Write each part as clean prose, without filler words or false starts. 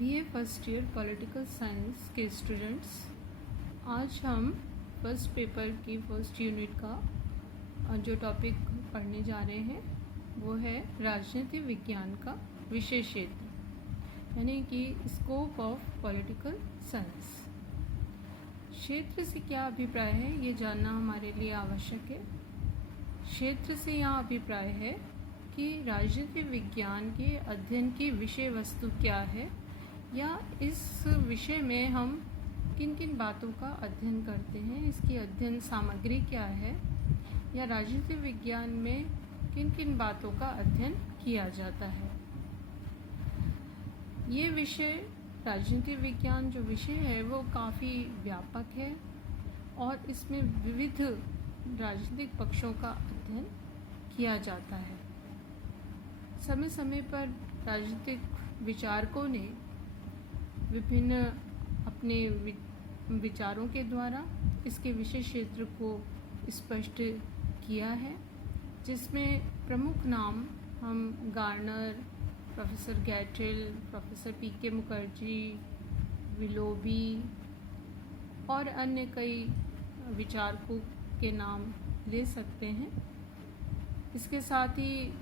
BA first year political science के students, आज हम फर्स्ट पेपर की फर्स्ट यूनिट का जो टॉपिक पढ़ने जा रहे हैं वो है राजनीति विज्ञान का विषय क्षेत्र, यानी कि स्कोप ऑफ पॉलिटिकल साइंस। क्षेत्र से क्या अभिप्राय है ये जानना हमारे लिए आवश्यक है। क्षेत्र से यहाँ अभिप्राय है कि राजनीति विज्ञान के अध्ययन की विषय वस्तु क्या है, या इस विषय में हम किन किन बातों का अध्ययन करते हैं, इसकी अध्ययन सामग्री क्या है, या राजनीति विज्ञान में किन किन बातों का अध्ययन किया जाता है। ये विषय राजनीति विज्ञान जो विषय है वो काफ़ी व्यापक है और इसमें विविध राजनीतिक पक्षों का अध्ययन किया जाता है। समय समय पर राजनीतिक विचारकों ने विभिन्न अपने विचारों के द्वारा इसके विषय क्षेत्र को स्पष्ट किया है, जिसमें प्रमुख नाम हम गार्नर, प्रोफेसर गैटल, प्रोफेसर पीके मुखर्जी, विलोबी और अन्य कई विचारकों के नाम ले सकते हैं। इसके साथ ही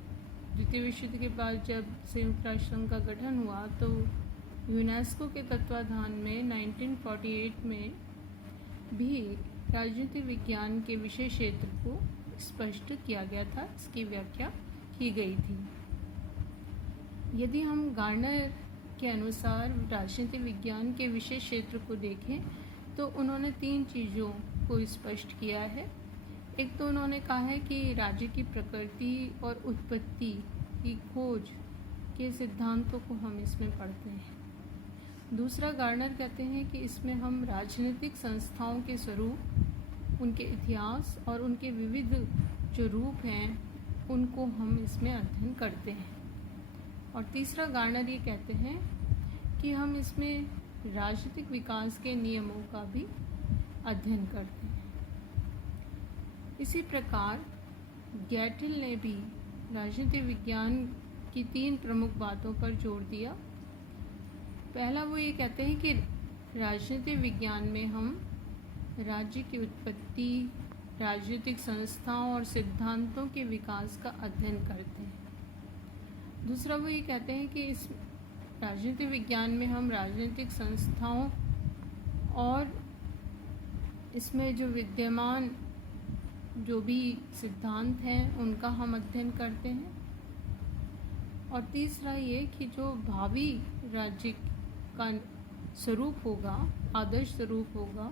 द्वितीय विश्व युद्ध के बाद जब संयुक्त राष्ट्र संघ का गठन हुआ तो यूनेस्को के तत्वाधान में 1948 में भी राजनीति विज्ञान के विषय क्षेत्र को स्पष्ट किया गया था, इसकी व्याख्या की गई थी। यदि हम गार्नर के अनुसार राजनीति विज्ञान के विषय क्षेत्र को देखें तो उन्होंने 3 चीज़ों को स्पष्ट किया है। एक तो उन्होंने कहा है कि राज्य की प्रकृति और उत्पत्ति की खोज के सिद्धांतों को हम इसमें पढ़ते हैं। दूसरा, गार्नर कहते हैं कि इसमें हम राजनीतिक संस्थाओं के स्वरूप, उनके इतिहास और उनके विविध जो रूप हैं उनको हम इसमें अध्ययन करते हैं। और तीसरा, गार्नर ये कहते हैं कि हम इसमें राजनीतिक विकास के नियमों का भी अध्ययन करते हैं। इसी प्रकार गैटल ने भी राजनीति विज्ञान की 3 प्रमुख बातों पर जोर दिया। पहला, वो ये कहते हैं कि राजनीतिक विज्ञान में हम राज्य की उत्पत्ति, राजनीतिक संस्थाओं और सिद्धांतों के विकास का अध्ययन करते हैं। दूसरा, वो ये कहते हैं कि इस राजनीतिक विज्ञान में हम राजनीतिक संस्थाओं और इसमें जो विद्यमान जो भी सिद्धांत हैं उनका हम अध्ययन करते हैं। और तीसरा ये कि जो भावी राज्य का स्वरूप होगा, आदर्श स्वरूप होगा,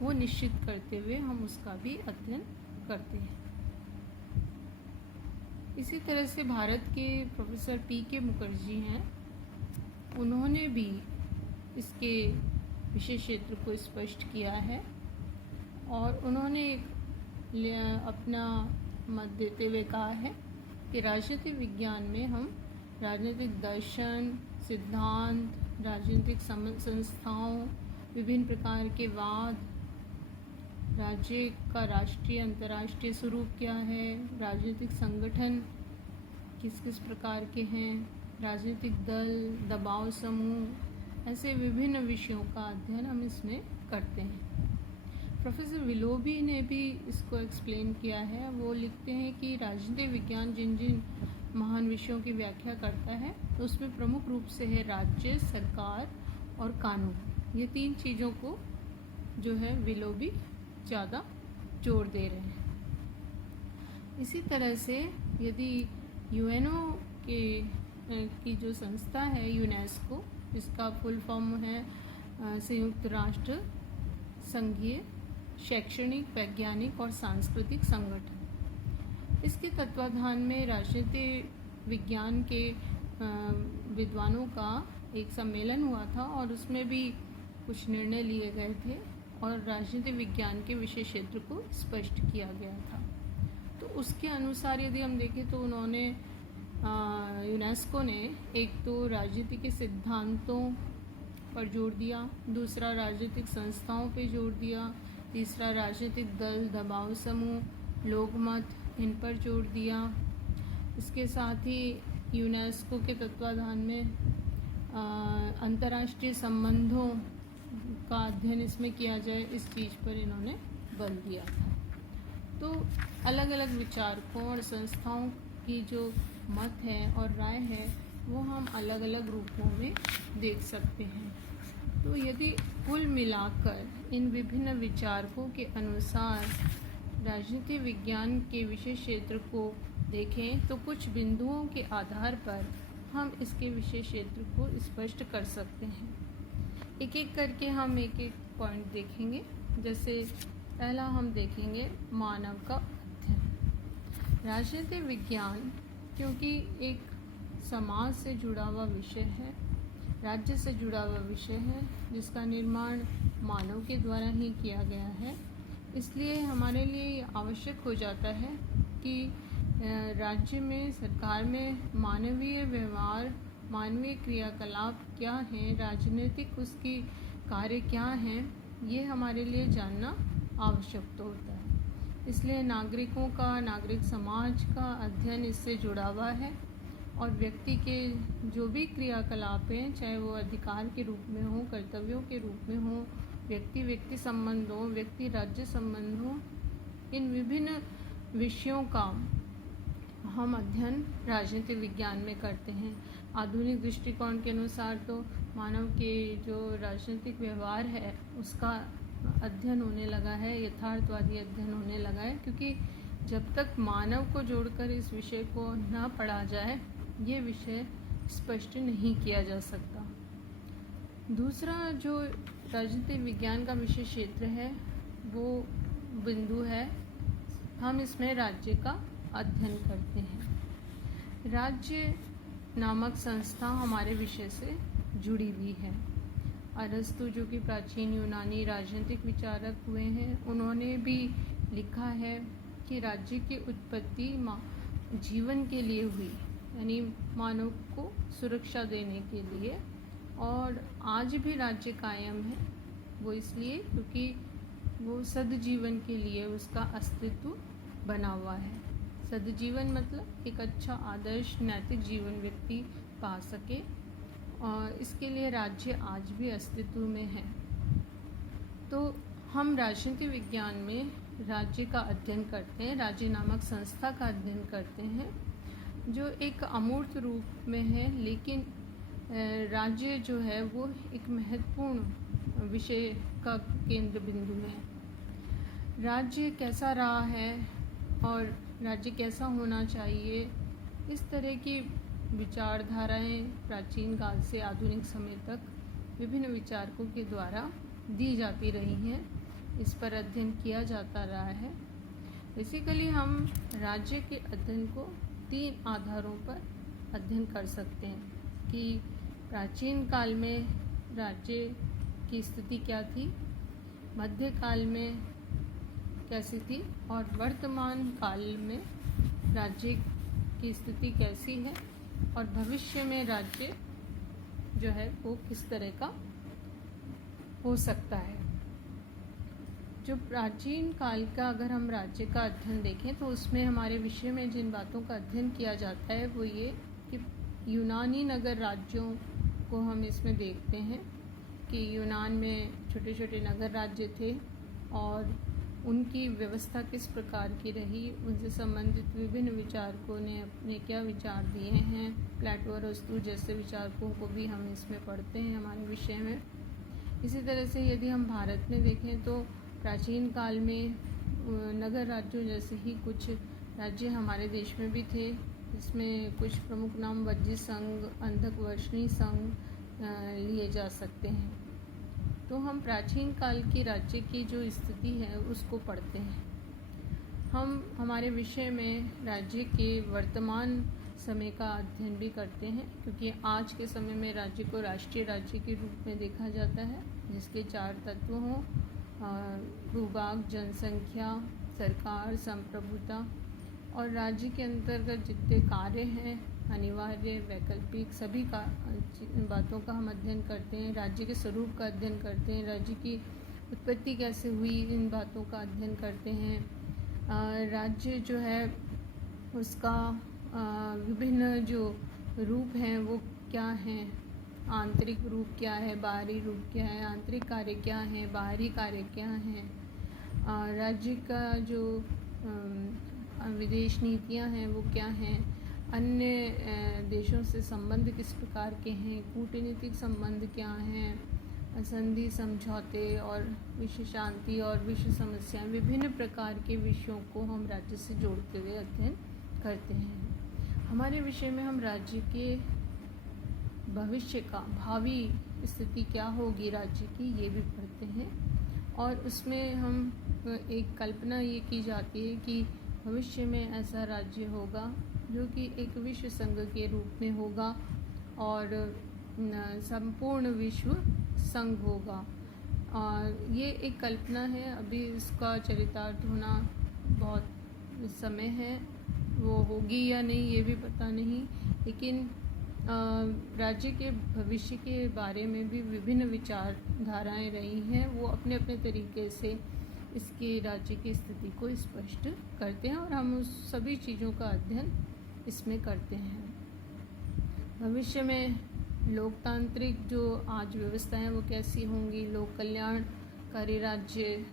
वो निश्चित करते हुए हम उसका भी अध्ययन करते हैं। इसी तरह से भारत के प्रोफेसर पीके मुखर्जी हैं, उन्होंने भी इसके विषय क्षेत्र को स्पष्ट किया है और उन्होंने अपना मत देते हुए कहा है कि राजनीतिक विज्ञान में हम राजनीतिक दर्शन, सिद्धांत, राजनीतिक संस्थाओं, विभिन्न प्रकार के वाद, राज्य का राष्ट्रीय अंतर्राष्ट्रीय स्वरूप क्या है, राजनीतिक संगठन किस किस प्रकार के हैं, राजनीतिक दल, दबाव समूह, ऐसे विभिन्न विषयों का अध्ययन हम इसमें करते हैं। प्रोफेसर विलोबी ने भी इसको एक्सप्लेन किया है। वो लिखते हैं कि राजनीतिक विज्ञान जिन जिन महान विषयों की व्याख्या करता है तो उसमें प्रमुख रूप से है राज्य, सरकार और कानून। ये 3 चीज़ों को जो है विलोबी ज़्यादा जोर दे रहे हैं। इसी तरह से यदि यूएनओ की जो संस्था है यूनेस्को, जिसका फुल फॉर्म है संयुक्त राष्ट्र संघीय शैक्षणिक, वैज्ञानिक और सांस्कृतिक संगठन, इसके तत्वाधान में राजनीति विज्ञान के विद्वानों का एक सम्मेलन हुआ था और उसमें भी कुछ निर्णय लिए गए थे और राजनीति विज्ञान के विषय क्षेत्र को स्पष्ट किया गया था। तो उसके अनुसार यदि हम देखें तो उन्होंने यूनेस्को ने एक तो राजनीति के सिद्धांतों पर जोर दिया, दूसरा राजनीतिक संस्थाओं पर जोर दिया, तीसरा राजनीतिक दल, दबाव समूह, लोकमत, इन पर जोर दिया। इसके साथ ही यूनेस्को के तत्वाधान में अंतर्राष्ट्रीय संबंधों का अध्ययन इसमें किया जाए, इस चीज़ पर इन्होंने बल दिया था। तो अलग अलग विचारकों और संस्थाओं की जो मत है और राय है वो हम अलग अलग रूपों में देख सकते हैं। तो यदि कुल मिलाकर इन विभिन्न विचारकों के अनुसार राजनीति विज्ञान के विषय क्षेत्र को देखें तो कुछ बिंदुओं के आधार पर हम इसके विषय क्षेत्र को स्पष्ट कर सकते हैं। एक एक करके हम एक एक पॉइंट देखेंगे। जैसे पहला हम देखेंगे मानव का अध्ययन। राजनीति विज्ञान क्योंकि एक समाज से जुड़ा हुआ विषय है, राज्य से जुड़ा हुआ विषय है, जिसका निर्माण मानव के द्वारा ही किया गया है, इसलिए हमारे लिए आवश्यक हो जाता है कि राज्य में, सरकार में मानवीय व्यवहार, मानवीय क्रियाकलाप क्या हैं, राजनीतिक उसकी कार्य क्या हैं, ये हमारे लिए जानना आवश्यक तो होता है। इसलिए नागरिकों का, नागरिक समाज का अध्ययन इससे जुड़ा हुआ है और व्यक्ति के जो भी क्रियाकलाप हैं, चाहे वो अधिकार के रूप में हो, कर्तव्यों के रूप में हो, व्यक्ति व्यक्ति संबंध हो, व्यक्ति राज्य संबंध हो, इन विभिन्न विषयों का हम अध्ययन राजनीति विज्ञान में करते हैं। आधुनिक दृष्टिकोण के अनुसार तो मानव के जो राजनीतिक व्यवहार है उसका अध्ययन होने लगा है, यथार्थवादी अध्ययन होने लगा है, क्योंकि जब तक मानव को जोड़कर इस विषय को न पढ़ा जाए ये विषय स्पष्ट नहीं किया जा सकता। दूसरा जो राजनीतिक विज्ञान का विषय क्षेत्र है वो बिंदु है, हम इसमें राज्य का अध्ययन करते हैं। राज्य नामक संस्था हमारे विषय से जुड़ी हुई है। अरस्तु जो कि प्राचीन यूनानी राजनीतिक विचारक हुए हैं, उन्होंने भी लिखा है कि राज्य की उत्पत्ति जीवन के लिए हुई, यानी मानव को सुरक्षा देने के लिए, और आज भी राज्य कायम है वो इसलिए क्योंकि वो सद्जीवन के लिए उसका अस्तित्व बना हुआ है। सद्जीवन मतलब एक अच्छा आदर्श नैतिक जीवन व्यक्ति पा सके, और इसके लिए राज्य आज भी अस्तित्व में है। तो हम राजनीति विज्ञान में राज्य का अध्ययन करते हैं, राज्य नामक संस्था का अध्ययन करते हैं, जो एक अमूर्त रूप में है, लेकिन राज्य जो है वो एक महत्वपूर्ण विषय का केंद्र बिंदु है। राज्य कैसा रहा है और राज्य कैसा होना चाहिए, इस तरह की विचारधाराएं प्राचीन काल से आधुनिक समय तक विभिन्न विचारकों के द्वारा दी जाती रही हैं, इस पर अध्ययन किया जाता रहा है। बेसिकली हम राज्य के अध्ययन को 3 आधारों पर अध्ययन कर सकते हैं कि प्राचीन काल में राज्य की स्थिति क्या थी, मध्यकाल में कैसी थी, और वर्तमान काल में राज्य की स्थिति कैसी है, और भविष्य में राज्य जो है वो किस तरह का हो सकता है। जो प्राचीन काल का अगर हम राज्य का अध्ययन देखें तो उसमें हमारे विषय में जिन बातों का अध्ययन किया जाता है वो ये कि यूनानी नगर राज्यों को हम इसमें देखते हैं कि यूनान में छोटे छोटे नगर राज्य थे और उनकी व्यवस्था किस प्रकार की रही, उनसे संबंधित विभिन्न विचारकों ने अपने क्या विचार दिए हैं। प्लेटो और अरस्तु जैसे विचारकों को भी हम इसमें पढ़ते हैं हमारे विषय में। इसी तरह से यदि हम भारत में देखें तो प्राचीन काल में नगर राज्यों जैसे ही कुछ राज्य हमारे देश में भी थे, जिसमें कुछ प्रमुख नाम वज्जी संघ, अंधक वर्षणी संघ लिए जा सकते हैं। तो हम प्राचीन काल की राज्य की जो स्थिति है उसको पढ़ते हैं। हम हमारे विषय में राज्य के वर्तमान समय का अध्ययन भी करते हैं, क्योंकि आज के समय में राज्य को राष्ट्रीय राज्य के रूप में देखा जाता है, जिसके 4 तत्व हों: भूभाग, जनसंख्या, सरकार, संप्रभुता, और राज्य के अंतर्गत जितने कार्य हैं, अनिवार्य, वैकल्पिक, सभी का बातों का हम अध्ययन करते हैं। राज्य के स्वरूप का अध्ययन करते हैं, राज्य की उत्पत्ति कैसे हुई, इन बातों का अध्ययन करते हैं। राज्य जो है उसका विभिन्न जो रूप हैं वो क्या हैं, आंतरिक रूप क्या है, बाहरी रूप क्या है, आंतरिक कार्य क्या है, बाहरी कार्य क्या है, राज्य का जो विदेश नीतियां हैं वो क्या हैं, अन्य देशों से संबंध किस प्रकार के हैं, कूटनीतिक संबंध क्या हैं, संधि समझौते और विश्व शांति और विश्व समस्याएं, विभिन्न प्रकार के विषयों को हम राज्य से जोड़ते हुए अध्ययन करते हैं। हमारे विषय में हम राज्य के भविष्य का, भावी स्थिति क्या होगी राज्य की, ये भी पढ़ते हैं। और उसमें हम एक कल्पना ये की जाती है कि भविष्य में ऐसा राज्य होगा जो कि एक विश्व संघ के रूप में होगा और संपूर्ण विश्व संघ होगा। और ये एक कल्पना है, अभी इसका चरितार्थ होना बहुत समय है, वो होगी या नहीं ये भी पता नहीं, लेकिन राज्य के भविष्य के बारे में भी विभिन्न विचारधाराएं रही हैं। वो अपने अपने तरीके से इसके राज्य की स्थिति को स्पष्ट करते हैं और हम उस सभी चीज़ों का अध्ययन इसमें करते हैं। भविष्य में लोकतांत्रिक जो आज व्यवस्था है वो कैसी होंगी, लोक कल्याणकारी राज्य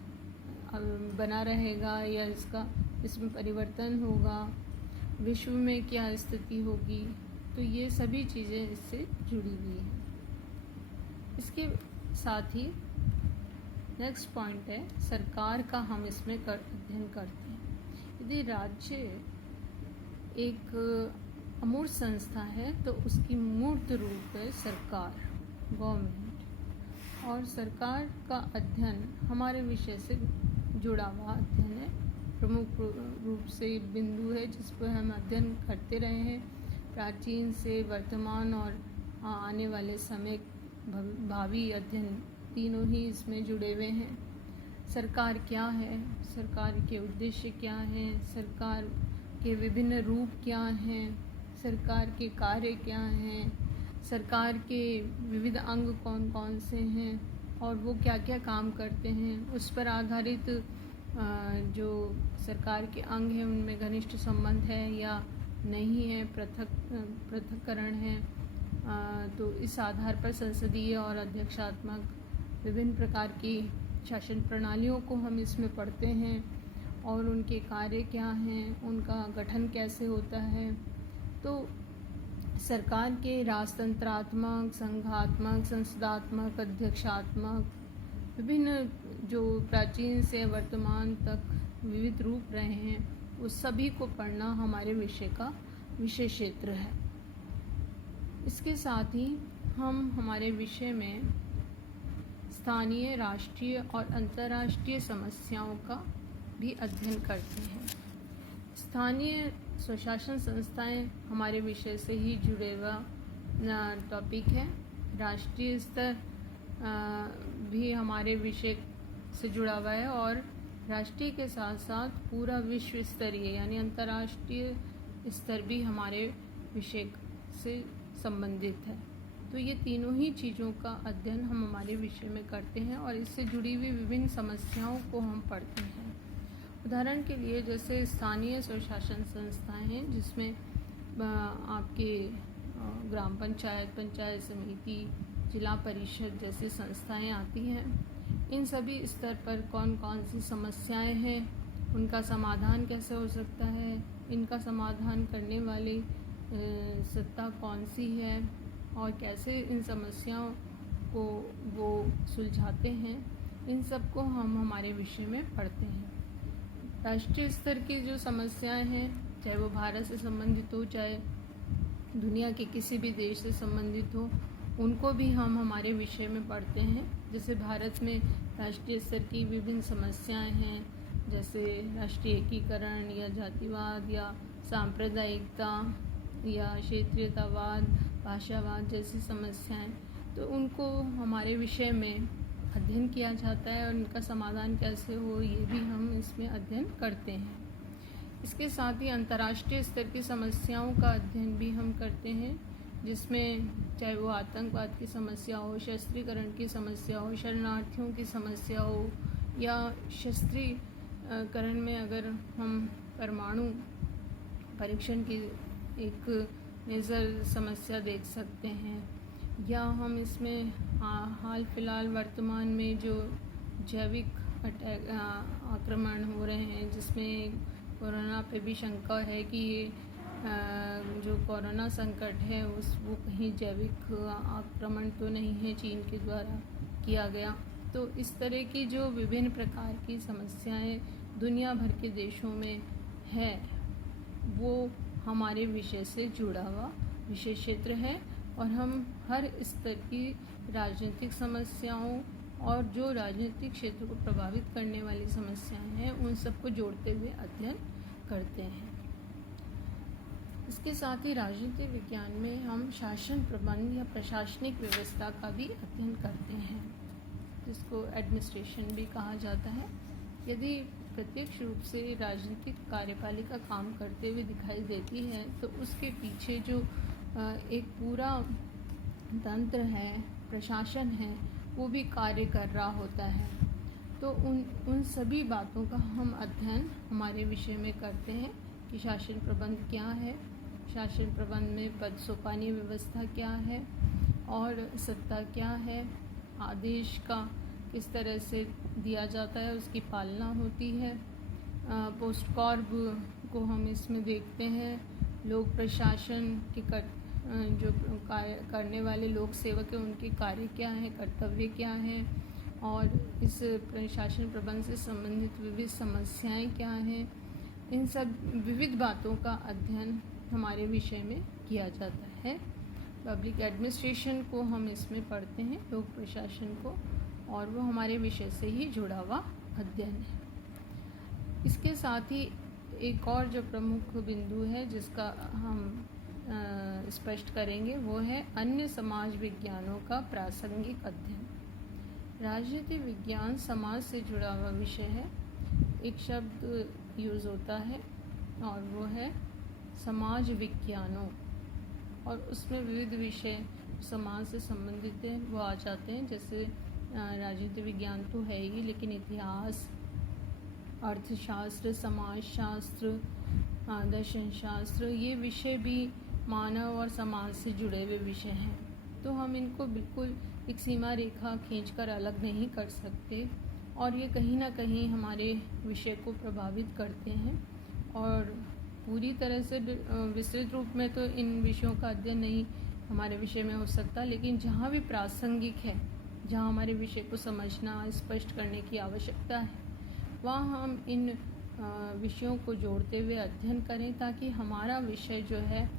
बना रहेगा या इसमें परिवर्तन होगा, विश्व में क्या स्थिति होगी, तो ये सभी चीज़ें इससे जुड़ी हुई हैं। इसके साथ ही नेक्स्ट पॉइंट है सरकार का, हम इसमें अध्ययन करते हैं। यदि राज्य एक अमूर्त संस्था है तो उसकी मूर्त रूप है सरकार, गवर्नमेंट, और सरकार का अध्ययन हमारे विषय से जुड़ा हुआ अध्ययन है, प्रमुख रूप से बिंदु है जिस पर हम अध्ययन करते रहे हैं प्राचीन से वर्तमान और आने वाले समय भावी अध्ययन, तीनों ही इसमें जुड़े हुए हैं। सरकार क्या है, सरकार के उद्देश्य क्या हैं, सरकार के विभिन्न रूप क्या हैं, सरकार के कार्य क्या हैं, सरकार के विविध अंग कौन कौन से हैं और वो क्या क्या काम करते हैं, उस पर आधारित जो सरकार के अंग हैं उनमें घनिष्ठ संबंध है या नहीं है, पृथक्करण है, तो इस आधार पर संसदीय और अध्यक्षात्मक विभिन्न प्रकार की शासन प्रणालियों को हम इसमें पढ़ते हैं और उनके कार्य क्या हैं, उनका गठन कैसे होता है। तो सरकार के राजतंत्रात्मक, संघात्मक, संसदात्मक, अध्यक्षात्मक विभिन्न जो प्राचीन से वर्तमान तक विविध रूप रहे हैं उस सभी को पढ़ना हमारे विषय का विषय क्षेत्र है। इसके साथ ही हम हमारे विषय में स्थानीय, राष्ट्रीय और अंतर्राष्ट्रीय समस्याओं का भी अध्ययन करते हैं। स्थानीय स्वशासन संस्थाएं हमारे विषय से ही जुड़े हुआ टॉपिक है। राष्ट्रीय स्तर भी हमारे विषय से जुड़ा हुआ है और राष्ट्रीय के साथ साथ पूरा विश्व स्तरीय यानी अंतर्राष्ट्रीय स्तर भी हमारे विषय से संबंधित है। तो ये तीनों ही चीज़ों का अध्ययन हम हमारे विषय में करते हैं और इससे जुड़ी हुई विभिन्न समस्याओं को हम पढ़ते हैं। उदाहरण के लिए जैसे स्थानीय स्वशासन संस्थाएं हैं जिसमें आपके ग्राम पंचायत, पंचायत समिति, जिला परिषद जैसी संस्थाएं आती हैं। इन सभी स्तर पर कौन कौन सी समस्याएं हैं, उनका समाधान कैसे हो सकता है, इनका समाधान करने वाली सत्ता कौन सी है और कैसे इन समस्याओं को वो सुलझाते हैं, इन सब को हम हमारे विषय में पढ़ते हैं। राष्ट्रीय स्तर की जो समस्याएं हैं, चाहे वो भारत से संबंधित हो चाहे दुनिया के किसी भी देश से संबंधित हो, उनको भी हम हमारे विषय में पढ़ते हैं। जैसे भारत में राष्ट्रीय स्तर की विभिन्न समस्याएं हैं, जैसे राष्ट्रीय एकीकरण या जातिवाद या सांप्रदायिकता या क्षेत्रीयतावाद, भाषावाद जैसी समस्याएं, तो उनको हमारे विषय में अध्ययन किया जाता है और उनका समाधान कैसे हो ये भी हम इसमें अध्ययन करते हैं। इसके साथ ही अंतर्राष्ट्रीय स्तर की समस्याओं का अध्ययन भी हम करते हैं, जिसमें चाहे वो आतंकवाद की समस्या हो, शस्त्रीकरण की समस्या हो, शरणार्थियों की समस्या हो या शस्त्रीकरण में अगर हम परमाणु परीक्षण की एक मेजर समस्या देख सकते हैं, या हम इसमें हाल फिलहाल वर्तमान में जो जैविक आक्रमण हो रहे हैं, जिसमें कोरोना पे भी शंका है कि ये जो कोरोना संकट है वो कहीं जैविक आक्रमण तो नहीं है चीन के द्वारा किया गया। तो इस तरह की जो विभिन्न प्रकार की समस्याएं दुनिया भर के देशों में है, वो हमारे विषय से जुड़ा हुआ विषय क्षेत्र है। और हम हर स्तर की राजनीतिक समस्याओं और जो राजनीतिक क्षेत्र को प्रभावित करने वाली समस्याएं हैं, उन सबको जोड़ते हुए अध्ययन करते हैं। इसके साथ ही राजनीतिक विज्ञान में हम शासन प्रबंध या प्रशासनिक व्यवस्था का भी अध्ययन करते हैं, जिसको एडमिनिस्ट्रेशन भी कहा जाता है। यदि प्रत्यक्ष रूप से राजनीतिक कार्यपालिका काम करते हुए दिखाई देती है, तो उसके पीछे जो एक पूरा तंत्र है, प्रशासन है, वो भी कार्य कर रहा होता है। तो उन सभी बातों का हम अध्ययन हमारे विषय में करते हैं कि शासन प्रबंध क्या है, शासन प्रबंध में पद सोपानी व्यवस्था क्या है और सत्ता क्या है, आदेश का किस तरह से दिया जाता है, उसकी पालना होती है। पोस्ट कॉर्प को हम इसमें देखते हैं। लोक प्रशासन के जो कार्य करने वाले लोक सेवक हैं, उनके कार्य क्या हैं, कर्तव्य क्या हैं, और इस प्रशासन प्रबंध से संबंधित विविध समस्याएं क्या हैं। इन सब विविध बातों का अध्ययन हमारे विषय में किया जाता है। पब्लिक एडमिनिस्ट्रेशन को हम इसमें पढ़ते हैं, लोक प्रशासन को, और वो हमारे विषय से ही जुड़ा हुआ अध्ययन है। इसके साथ ही एक और जो प्रमुख बिंदु है जिसका हम स्पष्ट करेंगे, वो है अन्य समाज विज्ञानों का प्रासंगिक अध्ययन। राजनीतिक विज्ञान समाज से जुड़ा हुआ विषय है। एक शब्द यूज़ होता है और वो है समाज विज्ञानों, और उसमें विविध विषय समाज से संबंधित हैं वो आ जाते हैं। जैसे राजनीतिक विज्ञान तो है ही, लेकिन इतिहास, अर्थशास्त्र, समाजशास्त्र, दर्शन शास्त्र, ये विषय भी मानव और समाज से जुड़े हुए विषय हैं। तो हम इनको बिल्कुल एक सीमा रेखा खींचकर अलग नहीं कर सकते, और ये कहीं ना कहीं हमारे विषय को प्रभावित करते हैं। और पूरी तरह से विस्तृत रूप में तो इन विषयों का अध्ययन नहीं हमारे विषय में हो सकता, लेकिन जहाँ भी प्रासंगिक है, जहाँ हमारे विषय को समझना, स्पष्ट करने की आवश्यकता है, वहाँ हम इन विषयों को जोड़ते हुए अध्ययन करें, ताकि हमारा विषय जो है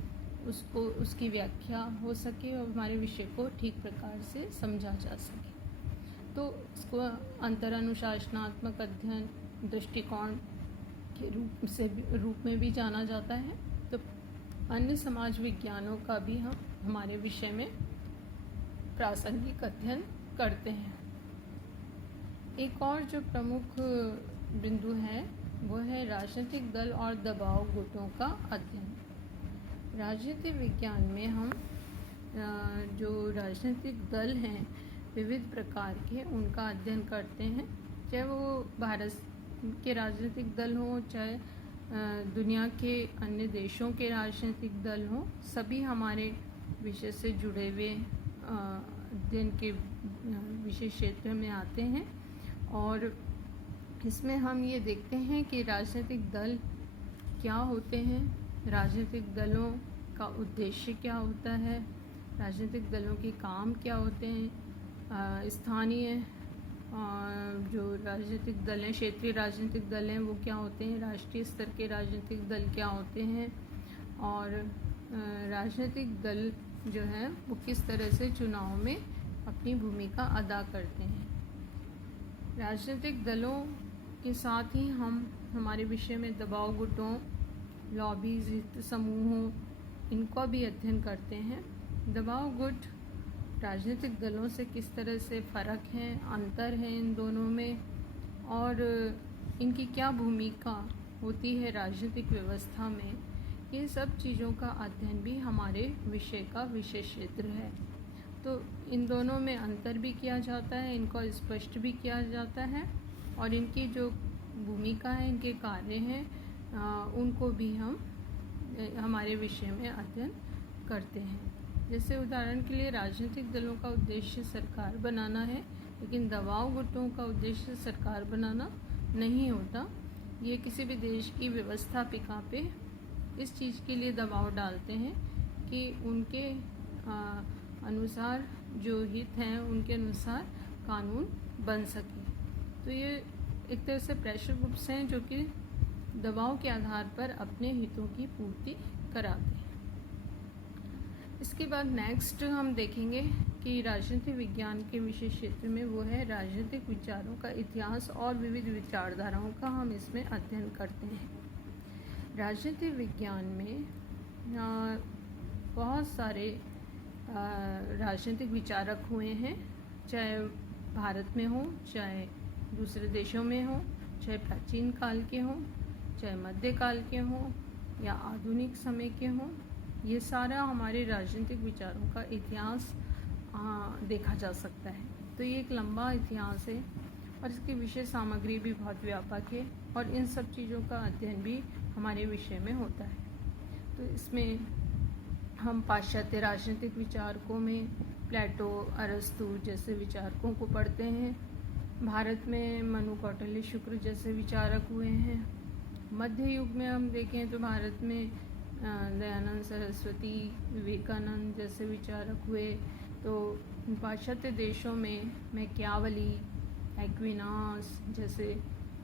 उसकी व्याख्या हो सके और हमारे विषय को ठीक प्रकार से समझा जा सके। तो इसको अंतरानुशासनात्मक अध्ययन दृष्टिकोण के रूप में भी जाना जाता है। तो अन्य समाज विज्ञानों का भी हम हमारे विषय में प्रासंगिक अध्ययन करते हैं। एक और जो प्रमुख बिंदु है वो है राजनीतिक दल और दबाव गुटों का अध्ययन। राजनीतिक विज्ञान में हम जो राजनीतिक दल हैं विविध प्रकार के, उनका अध्ययन करते हैं। चाहे वो भारत के राजनीतिक दल हों, चाहे दुनिया के अन्य देशों के राजनीतिक दल हों, सभी हमारे विषय से जुड़े हुए अध्ययन के विषय क्षेत्र में आते हैं। और इसमें हम ये देखते हैं कि राजनीतिक दल क्या होते हैं, राजनीतिक दलों का उद्देश्य क्या होता है, राजनीतिक दलों के काम क्या होते हैं, स्थानीय जो राजनीतिक दल हैं, क्षेत्रीय राजनीतिक दल हैं, वो क्या होते हैं, राष्ट्रीय स्तर के राजनीतिक दल क्या होते हैं, और राजनीतिक दल जो है वो किस तरह से चुनाव में अपनी भूमिका अदा करते हैं। राजनीतिक दलों के साथ ही हम हमारे विषय में दबाव गुटों, लॉबीज, हित समूहों, इनका भी अध्ययन करते हैं। दबाव गुट राजनीतिक दलों से किस तरह से फ़र्क है, अंतर है इन दोनों में, और इनकी क्या भूमिका होती है राजनीतिक व्यवस्था में, ये सब चीज़ों का अध्ययन भी हमारे विषय का विषय क्षेत्र है। तो इन दोनों में अंतर भी किया जाता है, इनको स्पष्ट भी किया जाता है, और इनकी जो भूमिका है, इनके कार्य हैं, उनको भी हम हमारे विषय में अध्ययन करते हैं। जैसे उदाहरण के लिए राजनीतिक दलों का उद्देश्य सरकार बनाना है, लेकिन दबाव गुटों का उद्देश्य सरकार बनाना नहीं होता। ये किसी भी देश की व्यवस्थापिका पे इस चीज़ के लिए दबाव डालते हैं कि उनके अनुसार जो हित हैं उनके अनुसार कानून बन सके। तो ये एक तरह से प्रेशर ग्रुप्स हैं जो कि दबाव के आधार पर अपने हितों की पूर्ति कराते हैं। इसके बाद नेक्स्ट हम देखेंगे कि राजनीतिक विज्ञान के विशेष क्षेत्र में वो है राजनीतिक विचारों का इतिहास और विविध विचारधाराओं का हम इसमें अध्ययन करते हैं। राजनीतिक विज्ञान में बहुत सारे राजनीतिक विचारक हुए हैं, चाहे भारत में हो, चाहे दूसरे देशों में हो, चाहे प्राचीन काल के हों, चाहे मध्यकाल के हों या आधुनिक समय के हों। ये सारा हमारे राजनीतिक विचारों का इतिहास देखा जा सकता है। तो ये एक लंबा इतिहास है और इसकी विषय सामग्री भी बहुत व्यापक है और इन सब चीज़ों का अध्ययन भी हमारे विषय में होता है। तो इसमें हम पाश्चात्य राजनीतिक विचारकों में प्लेटो, अरस्तु जैसे विचारकों को पढ़ते हैं। भारत में मनु, कौटिल्य, शुक्र जैसे विचारक हुए हैं। मध्य युग में हम देखें तो भारत में दयानंद सरस्वती, विवेकानंद जैसे विचारक हुए। तो पाश्चात्य देशों में मैकियावली, एक्विनास जैसे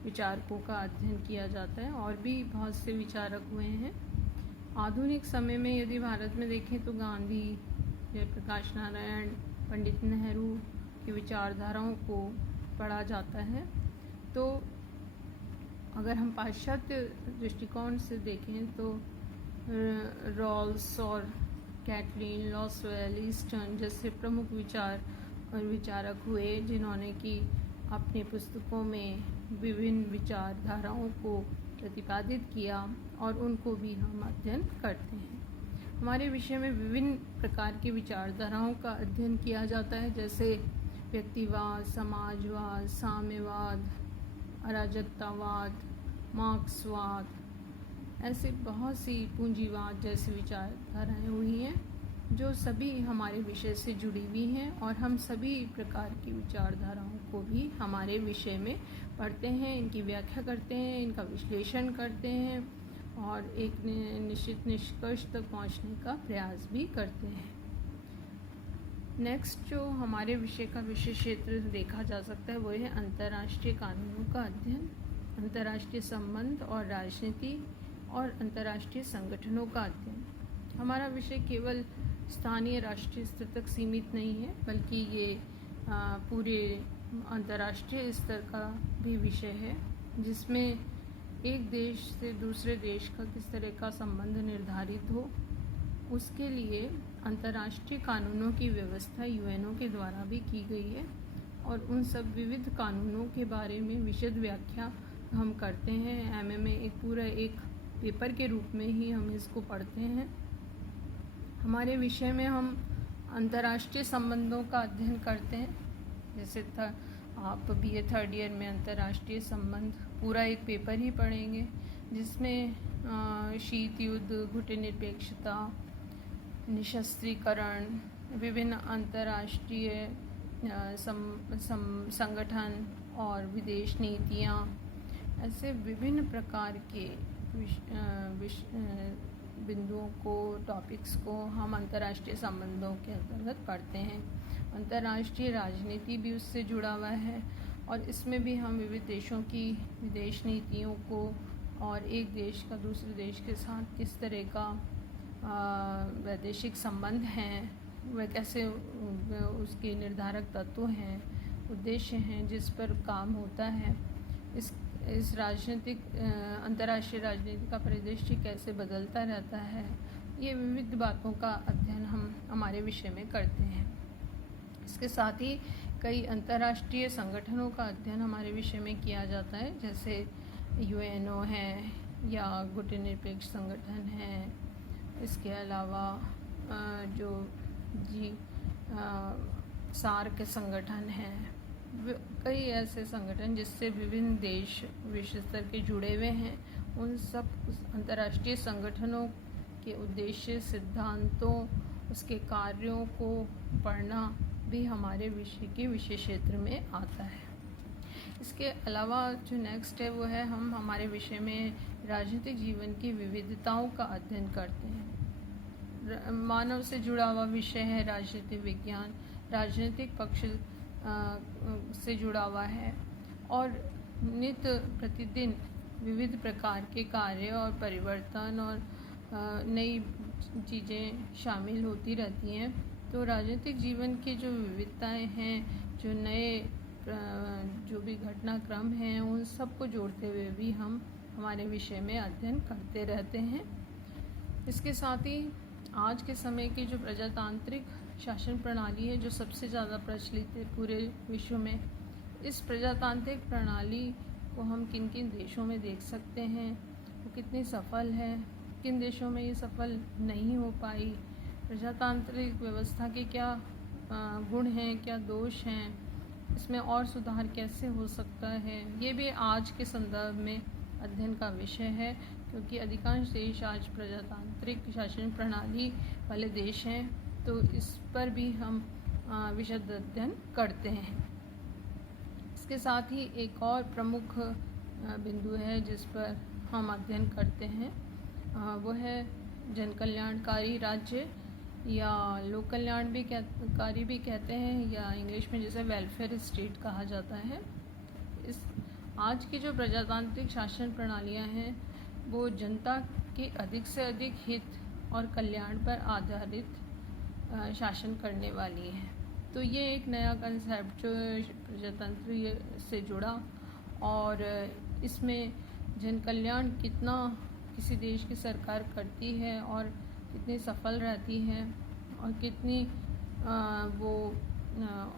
विचारकों का अध्ययन किया जाता है और भी बहुत से विचारक हुए हैं। आधुनिक समय में यदि भारत में देखें तो गांधी, जयप्रकाश नारायण, पंडित नेहरू की विचारधाराओं को पढ़ा जाता है। तो अगर हम पाश्चात्य दृष्टिकोण से देखें तो रॉल्स और कैटलीन, लॉसवेल, ईस्टर्न जैसे प्रमुख विचारक हुए, जिन्होंने कि अपनी पुस्तकों में विभिन्न विचारधाराओं को प्रतिपादित किया और उनको भी हम अध्ययन करते हैं। हमारे विषय में विभिन्न प्रकार की विचारधाराओं का अध्ययन किया जाता है, जैसे व्यक्तिवाद, समाजवाद, साम्यवाद, अराजकतावाद, मार्क्सवाद, ऐसे बहुत सी पूंजीवाद जैसी विचारधाराएं हुई हैं जो सभी हमारे विषय से जुड़ी हुई हैं और हम सभी प्रकार की विचारधाराओं को भी हमारे विषय में पढ़ते हैं, इनकी व्याख्या करते हैं, इनका विश्लेषण करते हैं और एक निश्चित निष्कर्ष तक पहुंचने का प्रयास भी करते हैं। नेक्स्ट जो हमारे विषय का विषय क्षेत्र देखा जा सकता है वो है अंतर्राष्ट्रीय कानूनों का अध्ययन, अंतर्राष्ट्रीय संबंध और राजनीति और अंतर्राष्ट्रीय संगठनों का अध्ययन। हमारा विषय केवल स्थानीय राष्ट्रीय स्तर तक सीमित नहीं है, बल्कि ये पूरे अंतर्राष्ट्रीय स्तर का भी विषय है, जिसमें एक देश से दूसरे देश का किस तरह का संबंध निर्धारित हो, उसके लिए अंतर्राष्ट्रीय कानूनों की व्यवस्था यूएनओ के द्वारा भी की गई है और उन सब विविध कानूनों के बारे में विशद व्याख्या हम करते हैं। एमए में एक पेपर के रूप में ही हम इसको पढ़ते हैं। हमारे विषय में हम अंतर्राष्ट्रीय संबंधों का अध्ययन करते हैं। जैसे आप बीए थर्ड ईयर में अंतर्राष्ट्रीय संबंध पूरा एक पेपर ही पढ़ेंगे, जिसमें शीत युद्ध, गुटनिरपेक्षता, निशस्त्रीकरण, विभिन्न अंतर्राष्ट्रीय संगठन और विदेश नीतियाँ, ऐसे विभिन्न प्रकार के बिंदुओं को, टॉपिक्स को हम अंतर्राष्ट्रीय संबंधों के अंतर्गत पढ़ते हैं। अंतर्राष्ट्रीय राजनीति भी उससे जुड़ा हुआ है और इसमें भी हम विविध देशों की विदेश नीतियों को और एक देश का दूसरे देश के साथ किस तरह का वैदेशिक संबंध हैं, वह कैसे उसके निर्धारक तत्व हैं, उद्देश्य हैं जिस पर काम होता है, इस राजनीतिक अंतर्राष्ट्रीय राजनीति का परिदृश्य कैसे बदलता रहता है, ये विविध बातों का अध्ययन हम हमारे विषय में करते हैं। इसके साथ ही कई अंतर्राष्ट्रीय संगठनों का अध्ययन हमारे विषय में किया जाता है, जैसे यूएनओ है या गुटनिरपेक्ष संगठन है। इसके अलावा जो सार्क संगठन है, कई ऐसे संगठन जिससे विभिन्न देश विश्व स्तर के जुड़े हुए हैं, उन सब अंतर्राष्ट्रीय संगठनों के उद्देश्य, सिद्धांतों उसके कार्यों को पढ़ना भी हमारे विषय के विषय क्षेत्र में आता है। इसके अलावा जो नेक्स्ट है वो है हम हमारे विषय में राजनीतिक जीवन की विविधताओं का अध्ययन करते हैं। मानव से जुड़ा हुआ विषय है राजनीतिक विज्ञान, राजनीतिक पक्ष से जुड़ा हुआ है और नित्य प्रतिदिन विविध प्रकार के कार्य और परिवर्तन और नई चीज़ें शामिल होती रहती हैं। तो राजनीतिक जीवन की जो विविधताएं हैं, जो नए जो भी घटनाक्रम हैं, उन सबको जोड़ते हुए भी हम हमारे विषय में अध्ययन करते रहते हैं। इसके साथ ही आज के समय की जो प्रजातांत्रिक शासन प्रणाली है, जो सबसे ज़्यादा प्रचलित है पूरे विश्व में, इस प्रजातांत्रिक प्रणाली को हम किन किन देशों में देख सकते हैं, वो कितनी सफल है, किन देशों में ये सफल नहीं हो पाई, प्रजातांत्रिक व्यवस्था के क्या गुण हैं, क्या दोष हैं, इसमें और सुधार कैसे हो सकता है, ये भी आज के संदर्भ में अध्ययन का विषय है। क्योंकि अधिकांश देश आज प्रजातांत्रिक शासन प्रणाली वाले देश हैं, तो इस पर भी हम विशद अध्ययन करते हैं। इसके साथ ही एक और प्रमुख बिंदु है जिस पर हम अध्ययन करते हैं, वो है जन कल्याणकारी राज्य या लोक कल्याण भी कारी भी कहते हैं, या इंग्लिश में जैसे वेलफेयर स्टेट कहा जाता है। इस आज की जो प्रजातांत्रिक शासन प्रणालियां हैं वो जनता के अधिक से अधिक हित और कल्याण पर आधारित शासन करने वाली है। तो ये एक नया कंसेप्ट जो प्रजातंत्र से जुड़ा और इसमें जन कल्याण कितना किसी देश की सरकार करती है और कितनी सफल रहती है और कितनी वो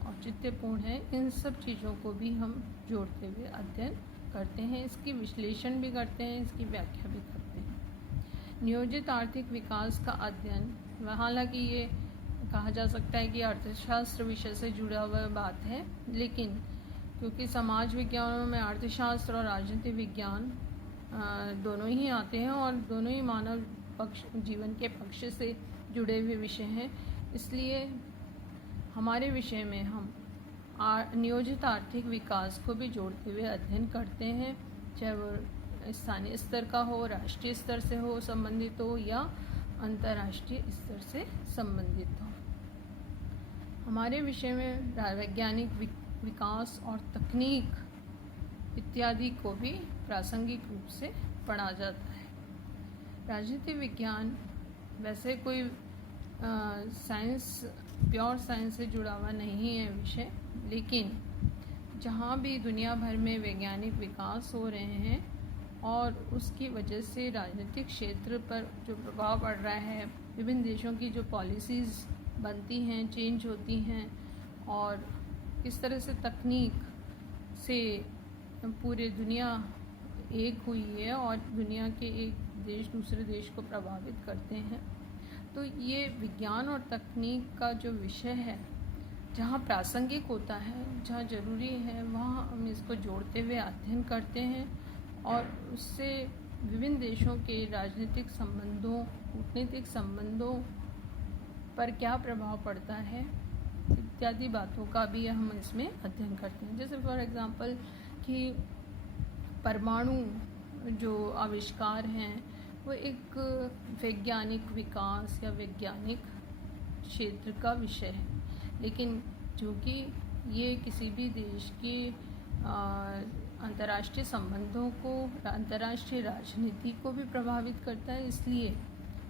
औचित्यपूर्ण है, इन सब चीज़ों को भी हम जोड़ते हुए अध्ययन करते हैं। इसकी विश्लेषण भी करते हैं, इसकी व्याख्या भी करते हैं। नियोजित आर्थिक विकास का अध्ययन, हालांकि ये कहा जा सकता है कि अर्थशास्त्र विषय से जुड़ा हुआ बात है, लेकिन क्योंकि समाज विज्ञानों में अर्थशास्त्र और राजनीतिक विज्ञान दोनों ही आते हैं और दोनों ही मानव जीवन के पक्ष से जुड़े हुए विषय हैं, इसलिए हमारे विषय में हम नियोजित आर्थिक विकास को भी जोड़ते हुए अध्ययन करते हैं, चाहे वो स्थानीय स्तर का हो, राष्ट्रीय स्तर से हो संबंधित हो या अंतर्राष्ट्रीय स्तर से संबंधित हो। हमारे विषय में वैज्ञानिक विकास और तकनीक इत्यादि को भी प्रासंगिक रूप से पढ़ा जाता है। राजनीतिक विज्ञान वैसे कोई साइंस, प्योर साइंस से जुड़ा हुआ नहीं है विषय, लेकिन जहाँ भी दुनिया भर में वैज्ञानिक विकास हो रहे हैं और उसकी वजह से राजनीतिक क्षेत्र पर जो प्रभाव पड़ रहा है, विभिन्न देशों की जो पॉलिसीज़ बनती हैं, चेंज होती हैं और किस तरह से तकनीक से पूरी दुनिया एक हुई है और दुनिया के एक देश दूसरे देश को प्रभावित करते हैं, तो ये विज्ञान और तकनीक का जो विषय है, जहाँ प्रासंगिक होता है, जहाँ ज़रूरी है, वहाँ हम इसको जोड़ते हुए अध्ययन करते हैं और उससे विभिन्न देशों के राजनीतिक संबंधों, कूटनीतिक संबंधों पर क्या प्रभाव पड़ता है इत्यादि बातों का भी हम इसमें अध्ययन करते हैं। जैसे फॉर एग्ज़ाम्पल कि परमाणु जो आविष्कार हैं वो एक वैज्ञानिक विकास या वैज्ञानिक क्षेत्र का विषय है, लेकिन चूँकि ये किसी भी देश की अंतर्राष्ट्रीय संबंधों को, अंतर्राष्ट्रीय राजनीति को भी प्रभावित करता है, इसलिए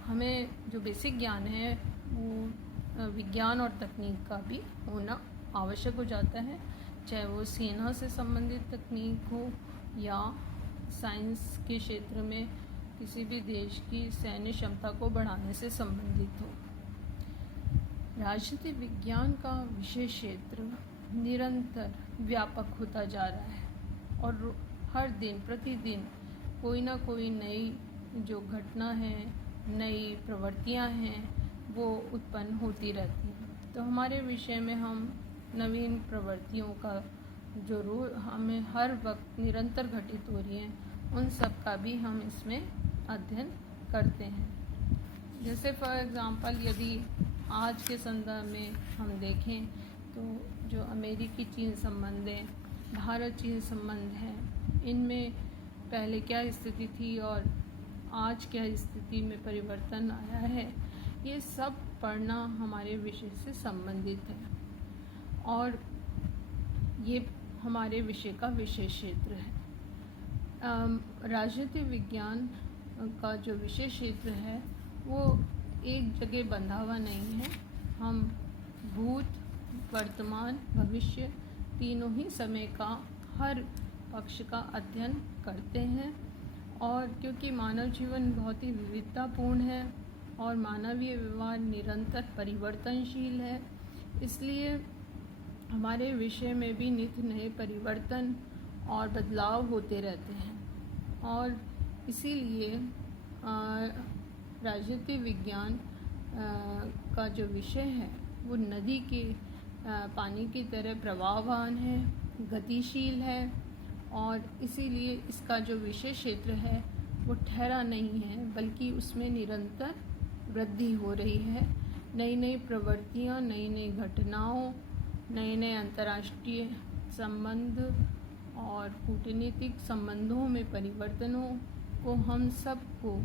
हमें जो बेसिक ज्ञान है वो विज्ञान और तकनीक का भी होना आवश्यक हो जाता है, चाहे वो सेना से संबंधित तकनीक हो या साइंस के क्षेत्र में किसी भी देश की सैन्य क्षमता को बढ़ाने से संबंधित हो। राजनीतिक विज्ञान का विषय क्षेत्र निरंतर व्यापक होता जा रहा है और हर दिन प्रतिदिन कोई ना कोई नई जो घटना है, नई प्रवृत्तियां हैं, वो उत्पन्न होती रहती हैं। तो हमारे विषय में हम नवीन प्रवृत्तियों का जो हमें हर वक्त निरंतर घटित हो रही हैं, उन सब का भी हम इसमें अध्ययन करते हैं। जैसे फॉर एग्ज़ाम्पल यदि आज के संदर्भ में हम देखें तो जो अमेरिकी चीन संबंध है, भारत चीन संबंध है, इनमें पहले क्या स्थिति थी और आज क्या स्थिति में परिवर्तन आया है, ये सब पढ़ना हमारे विषय से संबंधित है और ये हमारे विषय का विषय क्षेत्र है। राजनीतिक विज्ञान का जो विषय क्षेत्र है वो एक जगह बंधा हुआ नहीं है। हम भूत, वर्तमान, भविष्य तीनों ही समय का हर पक्ष का अध्ययन करते हैं और क्योंकि मानव जीवन बहुत ही विविधतापूर्ण है और मानवीय व्यवहार निरंतर परिवर्तनशील है, इसलिए हमारे विषय में भी नित्य नए परिवर्तन और बदलाव होते रहते हैं और इसीलिए राजनीतिक विज्ञान का जो विषय है वो नदी के पानी की तरह प्रवाहवान है, गतिशील है और इसीलिए इसका जो विषय क्षेत्र है वो ठहरा नहीं है, बल्कि उसमें निरंतर वृद्धि हो रही है। नई नई प्रवृत्तियाँ, नई नई घटनाओं, नए नए अंतर्राष्ट्रीय संबंध और कूटनीतिक संबंधों में परिवर्तनों को हम सबको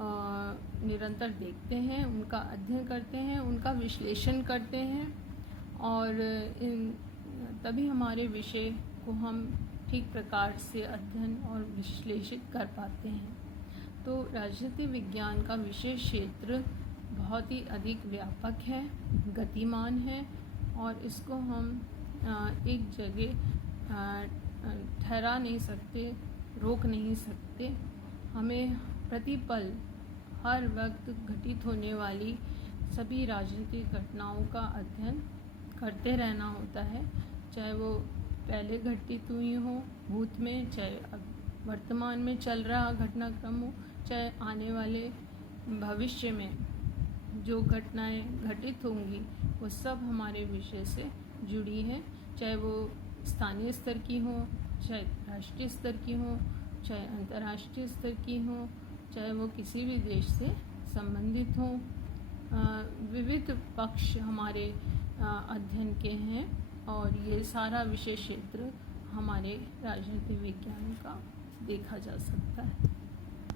निरंतर देखते हैं, उनका अध्ययन करते हैं, उनका विश्लेषण करते हैं और तभी हमारे विषय को हम ठीक प्रकार से अध्ययन और विश्लेषित कर पाते हैं। तो राजनीतिक विज्ञान का विषय क्षेत्र बहुत ही अधिक व्यापक है, गतिमान है और इसको हम एक जगह ठहरा नहीं सकते, रोक नहीं सकते। हमें प्रतिपल हर वक्त घटित होने वाली सभी राजनीतिक घटनाओं का अध्ययन करते रहना होता है, चाहे वो पहले घटित हुई हो भूत में, चाहे अब वर्तमान में चल रहा घटनाक्रम हो, चाहे आने वाले भविष्य में जो घटनाएं घटित होंगी वो सब हमारे विषय से जुड़ी हैं, चाहे वो स्थानीय स्तर की हो, चाहे राष्ट्रीय स्तर की हो, चाहे अंतर्राष्ट्रीय स्तर की हो, चाहे वो किसी भी देश से संबंधित हो। विविध पक्ष हमारे अध्ययन के हैं और ये सारा विषय क्षेत्र हमारे राजनीतिक विज्ञान का देखा जा सकता है।